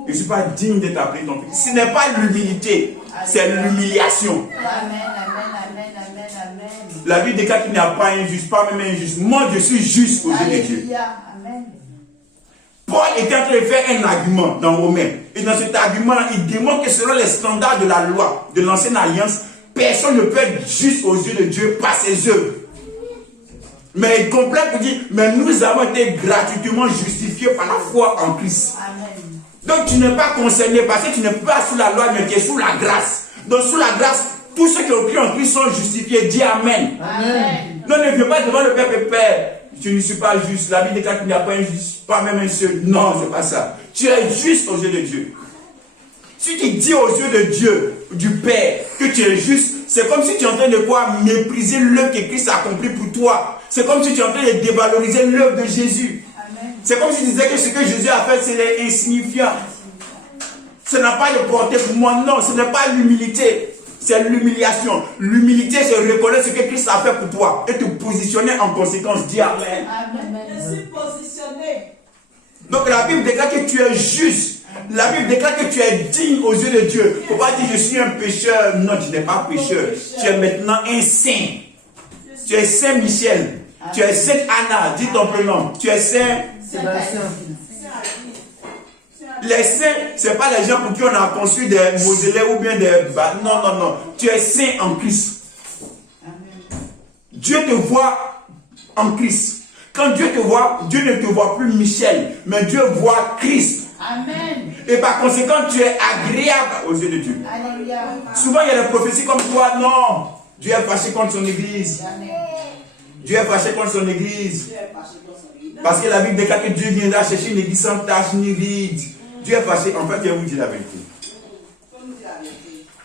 Je ne suis pas digne d'être appelé ton fils. Ce n'est pas l'humilité, c'est l'humiliation. Amen, amen, amen, amen, amen. La Bible déclare qu'il n'y a pas injuste, pas même injuste. Moi, je suis juste aux yeux de Dieu. Amen. Paul était en train de faire un argument dans Romains. Et dans cet argument, il démontre que selon les standards de la loi, de l'ancienne alliance, personne ne peut être juste aux yeux de Dieu par ses œuvres. Mais il comprend pour dire, mais nous avons été gratuitement justifiés par la foi en Christ. Amen. Donc tu n'es pas concerné parce que tu n'es pas sous la loi, mais tu es sous la grâce. Donc sous la grâce, tous ceux qui ont cru en Christ sont justifiés. Dis Amen. Amen. Non, ne viens pas devant le Père et Père. Tu ne suis pas juste. La Bible déclare qu'il n'y a pas un juste, pas même un seul. Non, c'est pas ça. Tu es juste aux yeux de Dieu. Si tu dis aux yeux de Dieu, du Père, que tu es juste, c'est comme si tu es en train de quoi mépriser l'œuvre que Christ a accompli pour toi. C'est comme si tu es en train de dévaloriser l'œuvre de Jésus. C'est comme si tu disais que ce que Jésus a fait, c'est insignifiant. Ça n'a pas de portée pour moi. Non, ce n'est pas l'humilité. C'est l'humiliation. L'humilité, c'est reconnaître ce que Christ a fait pour toi et te positionner en conséquence. Dis Amen. Amen. Je suis positionné. Donc la Bible déclare que tu es juste. La Bible déclare que tu es digne aux yeux de Dieu. Il ne faut pas dire je suis un pécheur. Non, tu n'es pas pécheur. Tu es maintenant un saint. Tu es Saint Michel. Tu es Sainte Anna. Dis ton prénom. Tu es Saint Sébastien. Les saints, ce n'est pas les gens pour qui on a construit des mausolées ou bien des... Non, non, non. Tu es saint en Christ. Dieu te voit en Christ. Quand Dieu te voit, Dieu ne te voit plus Michel, mais Dieu voit Christ. Amen. Et par conséquent, tu es agréable aux yeux de Dieu. Alléluia. Souvent, il y a des prophéties comme toi. Non, Dieu est fâché contre son église. Dieu est fâché contre son église. Parce que la Bible déclare que Dieu viendra chercher une église sans tache ni ride. Dieu est fâché. En fait, je vais vous dire la vérité.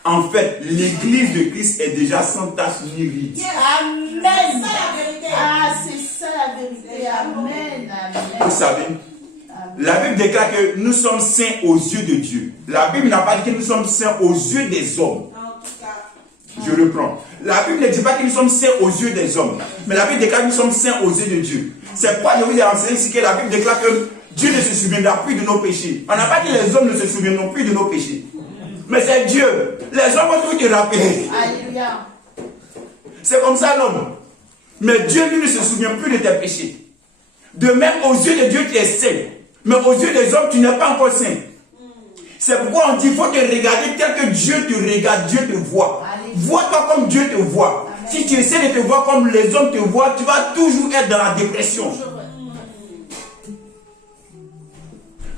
En fait, l'église de Christ est déjà sans tache ni ride. Amen. C'est ça la vérité. Ah, c'est ça la vérité. Amen. Amen. Vous savez, la Bible déclare que nous sommes saints aux yeux de Dieu. La Bible n'a pas dit que nous sommes saints aux yeux des hommes. Je reprends. La Bible ne dit pas que nous sommes saints aux yeux des hommes. Mais la Bible déclare que nous sommes saints aux yeux de Dieu. C'est pourquoi je vous ai enseigné ici que la Bible déclare que Dieu ne se souviendra plus de nos péchés. On n'a pas dit que les hommes ne se souviendront plus de nos péchés. Mais c'est Dieu. Les hommes vont tout te rappeler. Alléluia. C'est comme ça l'homme. Mais Dieu, lui, ne se souvient plus de tes péchés. De même, aux yeux de Dieu, tu es saint. Mais aux yeux des hommes, tu n'es pas encore saint. C'est pourquoi on dit qu'il faut te regarder tel que Dieu te regarde, Dieu te voit. Vois-toi comme Dieu te voit. Amen. Si tu essaies de te voir comme les hommes te voient, tu vas toujours être dans la dépression.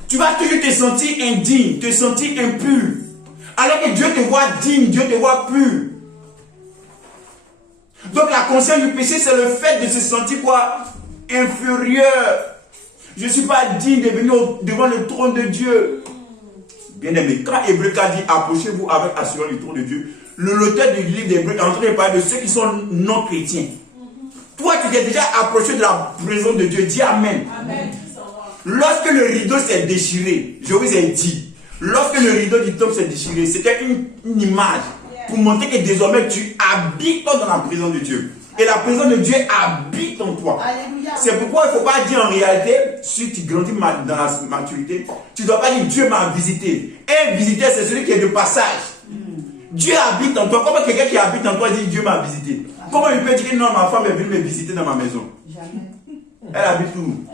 Tu vas toujours te sentir indigne, te sentir impur. Alors que Dieu te voit digne, Dieu te voit pur. Donc la conscience du péché, c'est le fait de se sentir quoi? Inférieur. Je ne suis pas digne de venir devant le trône de Dieu. Bien aimé, quand Hébreu dit approchez-vous avec assurance du trône de Dieu, l'auteur du livre d'Hébreu est en train de parler de ceux qui sont non chrétiens. Toi, tu t'es déjà approché de la présence de Dieu. Dis Amen. Amen. Lorsque le rideau s'est déchiré, je vous ai dit, lorsque le rideau du temple s'est déchiré, c'était une image pour montrer que désormais tu habites dans la présence de Dieu. Et la présence de Dieu habite en toi. Alléluia. C'est pourquoi il ne faut pas dire en réalité, si tu grandis dans la maturité, tu ne dois pas dire Dieu m'a visité. Un visiteur, c'est celui qui est de passage. Dieu habite en toi. Comment quelqu'un qui habite en toi dit Dieu m'a visité? Comment il peut dire non, ma femme est venue me visiter dans ma maison? Jamais. Elle habite où?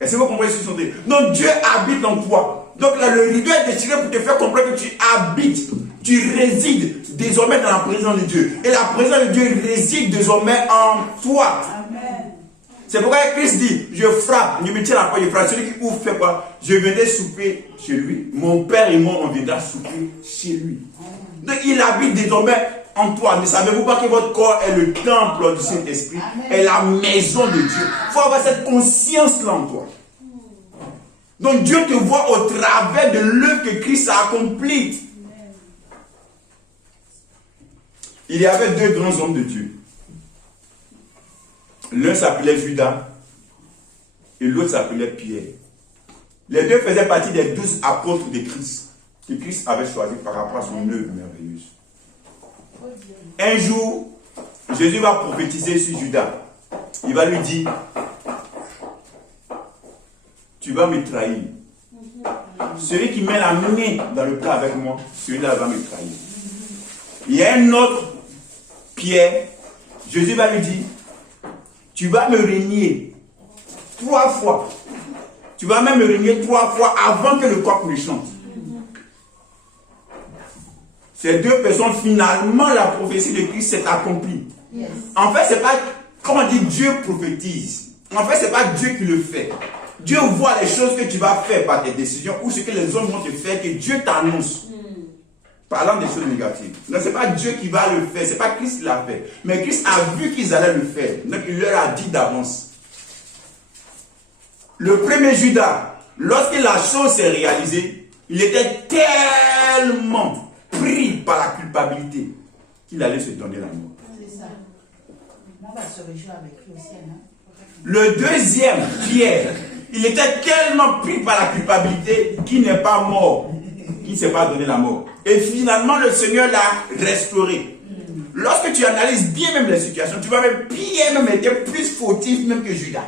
Est-ce que vous comprenez ce que je suis? Donc Dieu habite en toi. Donc là, le rideau est déchiré pour te faire comprendre que tu habites, tu résides désormais dans la présence de Dieu. Et la présence de Dieu réside désormais en toi. Amen. C'est pourquoi Christ dit, je frappe, je me tiens la porte, je frappe. Celui qui ouvre fait quoi? Je viendrai souper chez lui. Mon Père et moi, on viendra souper chez lui. Donc il habite désormais en toi. Ne savez-vous pas que votre corps est le temple du Saint-Esprit, est la maison de Dieu? Il faut avoir cette conscience-là en toi. Donc Dieu te voit au travers de l'œuvre que Christ a accomplie. Il y avait deux grands hommes de Dieu. L'un s'appelait Judas et l'autre s'appelait Pierre. Les deux faisaient partie des 12 apôtres de Christ que Christ avait choisi par rapport à son œuvre merveilleuse. Un jour, Jésus va prophétiser sur Judas. Il va lui dire, tu vas me trahir. Celui qui met la main dans le plat avec moi, celui-là va me trahir. Il y a un autre, Pierre. Jésus va lui dire, tu vas me renier 3 fois. Tu vas même me renier 3 fois avant que le coq ne chante. Ces deux personnes, finalement, la prophétie de Christ s'est accomplie. Yes. En fait, c'est pas, comme on dit, Dieu prophétise. En fait, c'est pas Dieu qui le fait. Dieu voit les choses que tu vas faire par tes décisions ou ce que les hommes vont te faire, que Dieu t'annonce. Parlant des choses négatives. Donc, ce n'est pas Dieu qui va le faire, ce n'est pas Christ qui l'a fait. Mais Christ a vu qu'ils allaient le faire. Donc, il leur a dit d'avance. Le premier Judas, lorsque la chose s'est réalisée, il était tellement pris par la culpabilité qu'il allait se donner la mort. C'est ça. On va se réjouir avec lui aussi, hein? Le deuxième, Pierre, il était tellement pris par la culpabilité qu'il n'est pas mort, qu'il ne s'est pas donné la mort. Et finalement, le Seigneur l'a restauré. Lorsque tu analyses bien même les situations, tu vois même Pierre même était plus fautif même que Judas.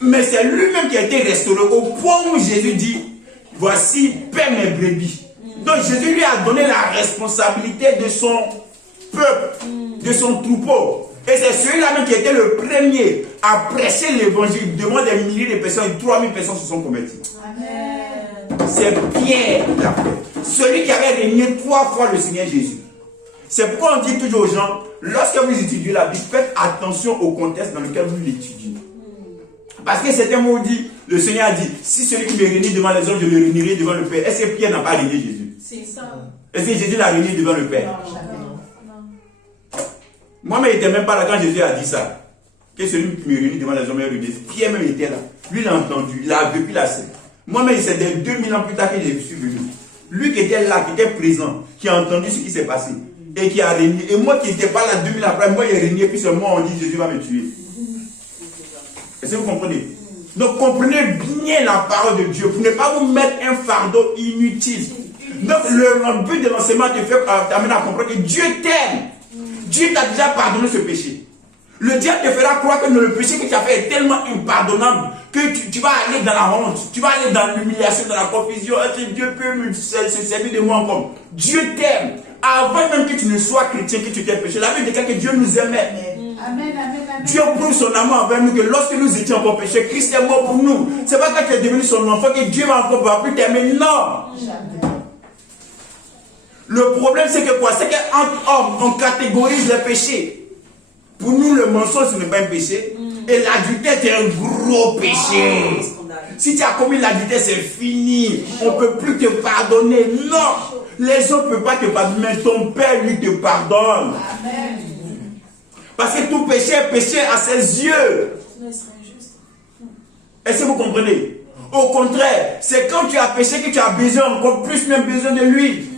Mais c'est lui-même qui a été restauré au point où Jésus dit, voici, paie mes brebis. Donc Jésus lui a donné la responsabilité de son peuple, de son troupeau. Et c'est celui-là même qui était le premier à prêcher l'évangile devant des milliers de personnes, et 3000 personnes se sont converties. Amen. C'est Pierre qui l'a fait. Celui qui avait régné 3 fois le Seigneur Jésus. C'est pourquoi on dit toujours aux gens, lorsque vous étudiez la Bible, faites attention au contexte dans lequel vous l'étudiez. Parce que certains mots dit, le Seigneur a dit, si celui qui me réunit devant les hommes, je le réunirai devant le Père. Est-ce que Pierre n'a pas régné Jésus? C'est ça. Est-ce que Jésus l'a réuni devant le Père? Non. Moi-même, il n'était même pas là quand Jésus a dit ça. Que celui qui me réunit devant les hommes est réuni. Pierre même était là. Lui, il a entendu, il a vécu la scène. Moi-même, c'est des 2000 ans plus tard que je suis venu. Lui qui était là, qui était présent, qui a entendu ce qui s'est passé et qui a régné. Et moi qui n'étais pas là 2000 ans après, moi, il a régné, puis seulement on dit Jésus va me tuer. Est-ce que vous comprenez? Donc comprenez bien la parole de Dieu pour ne pas vous mettre un fardeau inutile. Donc le but de l'enseignement te fait t'amener à comprendre que Dieu t'aime. Dieu t'a déjà pardonné ce péché. Le diable te fera croire que le péché que tu as fait est tellement impardonnable que tu vas aller dans la honte, tu vas aller dans l'humiliation, dans la confusion. Est-ce que Dieu peut se servir de moi encore? Dieu t'aime. Avant même que tu ne sois chrétien, que tu t'aies péché, la Bible déclare que Dieu nous aimait. Amen, amen, amen. Dieu prouve son amour envers nous que lorsque nous étions encore péchés, Christ est mort pour nous. C'est pas quand tu es devenu son enfant que Dieu va encore plus t'aimer. Non. Jamais. Le problème c'est que quoi? C'est qu'entre hommes, on catégorise les péchés. Pour nous, le mensonge ce n'est pas un péché. Et l'adultère c'est un gros péché. Si tu as commis l'adultère, c'est fini. On ne peut plus te pardonner. Non. Les autres ne peuvent pas te pardonner, mais ton Père, lui, te pardonne. Amen. Parce que tout péché est péché à ses yeux. Est-ce que vous comprenez? Au contraire, c'est quand tu as péché que tu as besoin, encore plus même besoin de lui.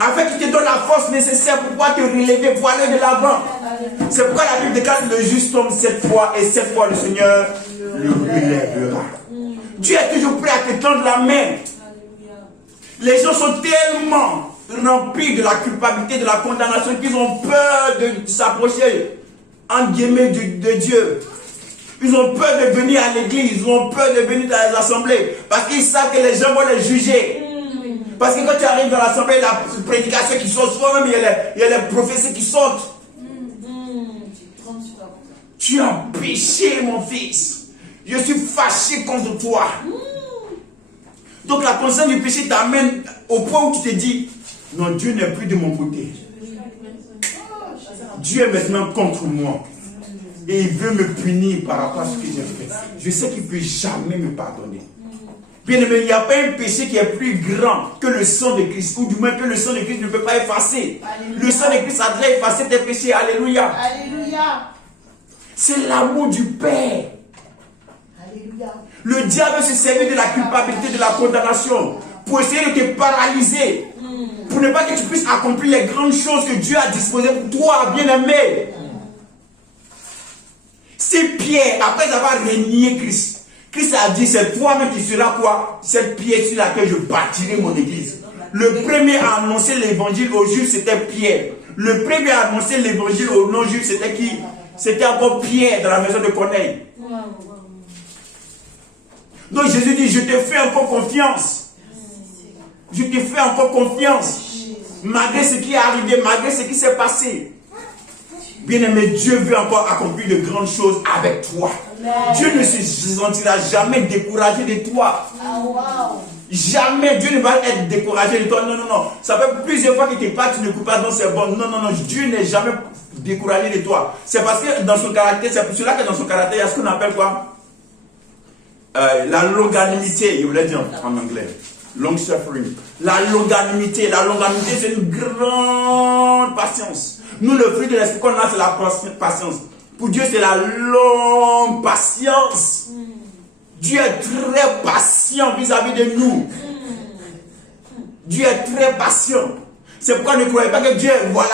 Afin qu'il te donne la force nécessaire pour pouvoir te relever, pour aller de l'avant. C'est pourquoi la Bible déclare le juste homme 7 fois, et 7 fois le Seigneur le relèvera. Dieu est toujours prêt à te tendre la main. Les gens sont tellement remplis de la culpabilité, de la condamnation, qu'ils ont peur de s'approcher, entre guillemets, de Dieu. Ils ont peur de venir à l'église, ils ont peur de venir dans les assemblées, parce qu'ils savent que les gens vont les juger. Parce que quand tu arrives dans l'assemblée, la prédication qui saute, souvent même il y a les prophéties qui sautent. Tu as péché, mon fils. Je suis fâché contre toi. Donc la conscience du péché t'amène au point où tu te dis, non, Dieu n'est plus de mon côté. Dieu est maintenant contre moi. Et il veut me punir par rapport à ce que j'ai fait. Je sais qu'il ne peut jamais me pardonner. Bien aimé, il n'y a pas un péché qui est plus grand que le sang de Christ, ou du moins que le sang de Christ ne peut pas effacer. Alléluia. Le sang de Christ a déjà effacé tes péchés. Alléluia. Alléluia. C'est l'amour du Père. Alléluia. Le diable se servit de la culpabilité, de la condamnation, pour essayer de te paralyser, pour ne pas que tu puisses accomplir les grandes choses que Dieu a disposées pour toi, bien-aimé. C'est Pierre, après avoir renié Christ, Christ a dit, c'est toi-même qui seras quoi? Cette pierre sur laquelle je bâtirai mon église. Le premier à annoncer l'évangile aux Juifs, c'était Pierre. Le premier à annoncer l'évangile aux non-Juifs, c'était qui? C'était encore Pierre dans la maison de Corneille. Donc Jésus dit, je te fais encore confiance. Je te fais encore confiance. Malgré ce qui est arrivé, malgré ce qui s'est passé. Bien-aimé, Dieu veut encore accomplir de grandes choses avec toi. Dieu ne se sentira jamais découragé de toi. Jamais Dieu ne va être découragé de toi. Non, non, non. Ça fait plusieurs fois qu'il te parle, tu ne coupes pas dans ses bonnes. Non, non, non. Dieu n'est jamais découragé de toi. C'est parce que dans son caractère, c'est pour cela que dans son caractère, il y a ce qu'on appelle quoi? La longanimité, il voulait dire en anglais. Long suffering. La longanimité, c'est une grande patience. Nous, le fruit de l'esprit qu'on a, c'est la patience. Pour Dieu, c'est la longue patience. Dieu est très patient vis-à-vis de nous. Dieu est très patient. C'est pourquoi ne croyez pas que Dieu va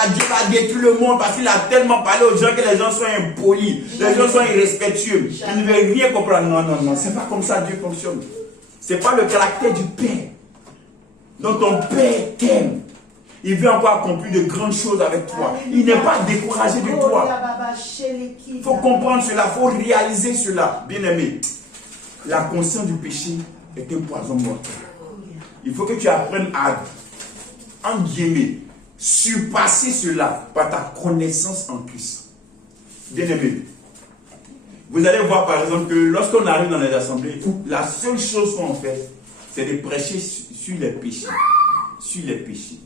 détruire le monde, parce qu'il a tellement parlé aux gens que les gens sont impolis, les gens sont irrespectueux. Ils ne veulent rien comprendre. Non, non, non. C'est pas comme ça Dieu fonctionne. C'est pas le caractère du Père. Donc ton Père t'aime. Il veut encore accomplir de grandes choses avec toi. Il n'est pas découragé de toi. Il faut comprendre cela, il faut réaliser cela. Bien-aimé, la conscience du péché est un poison mortel. Il faut que tu apprennes à, en guillemets, surpasser cela par ta connaissance en Christ. Bien-aimé, vous allez voir par exemple que lorsqu'on arrive dans les assemblées, la seule chose qu'on fait, c'est de prêcher sur les péchés. Sur les péchés.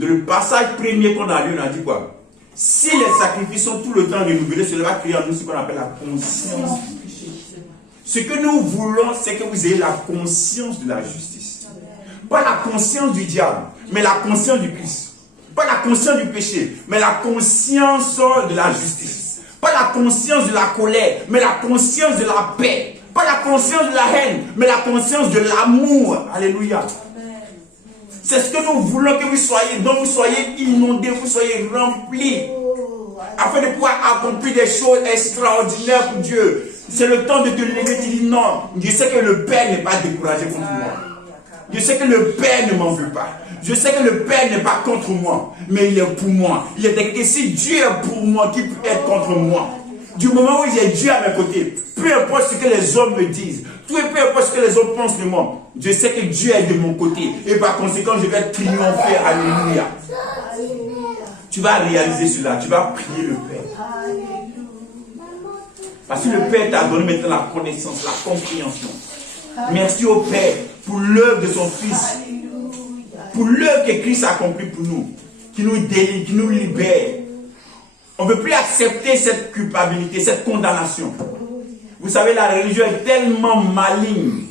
Dans le passage premier qu'on a lu, on a dit quoi? Si les sacrifices sont tout le temps renouvelés, cela va créer en nous ce qu'on appelle la conscience du péché. Ce que nous voulons, c'est que vous ayez la conscience de la justice. Pas la conscience du diable, mais la conscience du Christ. Pas la conscience du péché, mais la conscience de la justice. Pas la conscience de la colère, mais la conscience de la paix. Pas la conscience de la haine, mais la conscience de l'amour. Alléluia. C'est ce que nous voulons que vous soyez, dont vous soyez inondés, vous soyez remplis, afin de pouvoir accomplir des choses extraordinaires pour Dieu. C'est le temps de te lever et de dire non, je sais que le Père n'est pas découragé contre moi. Je sais que le Père ne m'en veut pas. Je sais que le Père n'est pas contre moi, mais il est pour moi. Il est et si Dieu est pour moi, qui peut être contre moi? Du moment où j'ai Dieu à mes côtés, peu importe ce que les hommes me disent, peu importe ce que les hommes pensent de moi, je sais que Dieu est de mon côté. Et par conséquent, je vais triompher. Alléluia. Tu vas réaliser cela. Tu vas prier le Père. Parce que le Père t'a donné maintenant la connaissance, la compréhension. Merci au Père pour l'œuvre de son Fils. Pour l'œuvre que Christ a accomplie pour nous. Qui nous délivre, qui nous libère. On ne peut plus accepter cette culpabilité, cette condamnation. Vous savez, la religion est tellement maligne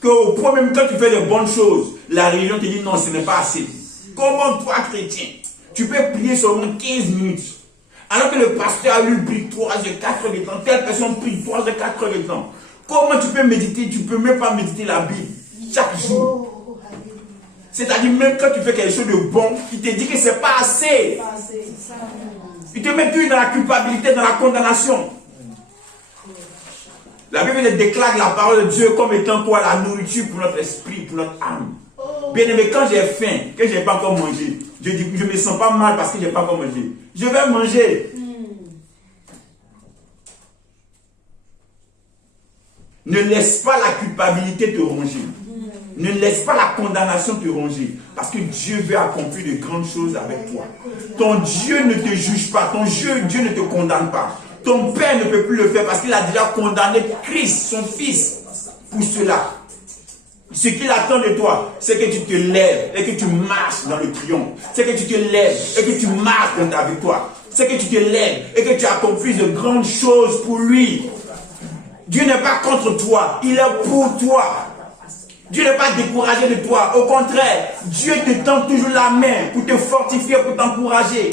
qu'au premier temps tu fais de bonnes choses, la religion te dit non, ce n'est pas assez. Comment toi, chrétien, tu peux prier seulement 15 minutes, alors que le pasteur a lui pris 3 heures, 4 heures de temps, telle personne prie 3 heures, 4 heures de temps. Comment tu peux méditer? Tu ne peux même pas méditer la Bible chaque jour. C'est-à-dire même quand tu fais quelque chose de bon, il te dit que ce n'est pas assez. Il te met toujours dans la culpabilité, dans la condamnation. La Bible déclare la parole de Dieu comme étant quoi? La nourriture pour notre esprit, pour notre âme. Bien aimé, quand j'ai faim, que je n'ai pas encore mangé, je dis je ne me sens pas mal parce que je n'ai pas encore mangé. Je vais manger. Ne laisse pas la culpabilité te ronger. Ne laisse pas la condamnation te ronger. Parce que Dieu veut accomplir de grandes choses avec toi. Ton Dieu ne te juge pas. Ton Dieu ne te condamne pas. Ton Père ne peut plus le faire parce qu'il a déjà condamné Christ, son Fils, pour cela. Ce qu'il attend de toi, c'est que tu te lèves et que tu marches dans le triomphe. C'est que tu te lèves et que tu marches dans ta victoire. C'est que tu te lèves et que tu accomplisses de grandes choses pour lui. Dieu n'est pas contre toi, il est pour toi. Dieu n'est pas découragé de toi. Au contraire, Dieu te tend toujours la main pour te fortifier, pour t'encourager.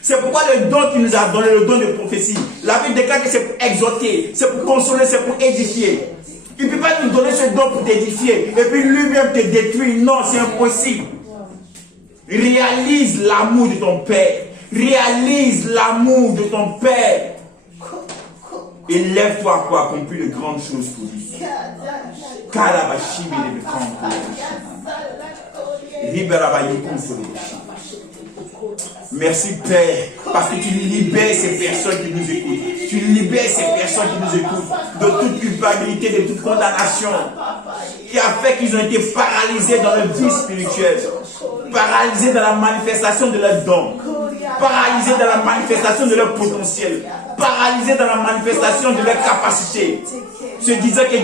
C'est pourquoi le don qu'il nous a donné, le don de prophétie, la Bible déclare que c'est pour exhorter, c'est pour consoler, c'est pour édifier. Il ne peut pas nous donner ce don pour t'édifier et puis lui-même te détruire. Non, c'est impossible. Réalise l'amour de ton Père. Réalise l'amour de ton Père. Et lève-toi pour accomplir de grandes choses pour lui. Merci Père, parce que tu libères ces personnes qui nous écoutent. Tu libères ces personnes qui nous écoutent de toute culpabilité, de toute condamnation qui a fait qu'ils ont été paralysés dans leur vie spirituelle, paralysés dans la manifestation de leurs dons, paralysés dans la manifestation de leur potentiel, paralysés dans la manifestation de leur capacité, se disant que